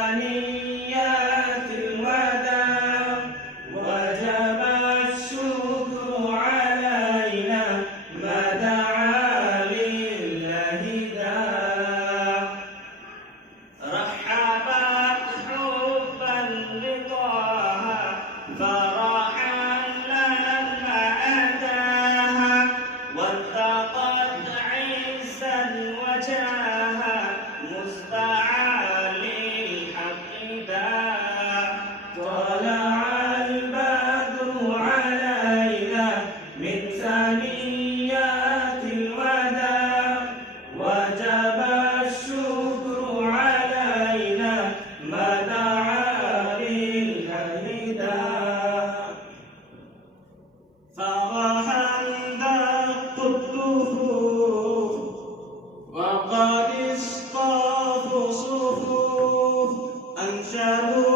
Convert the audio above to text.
ثنيات الوداع وجب الشكر علينا ما دعا لله داع رحبت حبا بطه فرحا لما أتاها واتقت عزا وجاها مزدعى للحق داع طلع البدر علينا من ثنيات الوداع وجب الشكر علينا ما دعا لله داع فرحا دق الدفوف وقد اصطافوا صفوف أنشدوا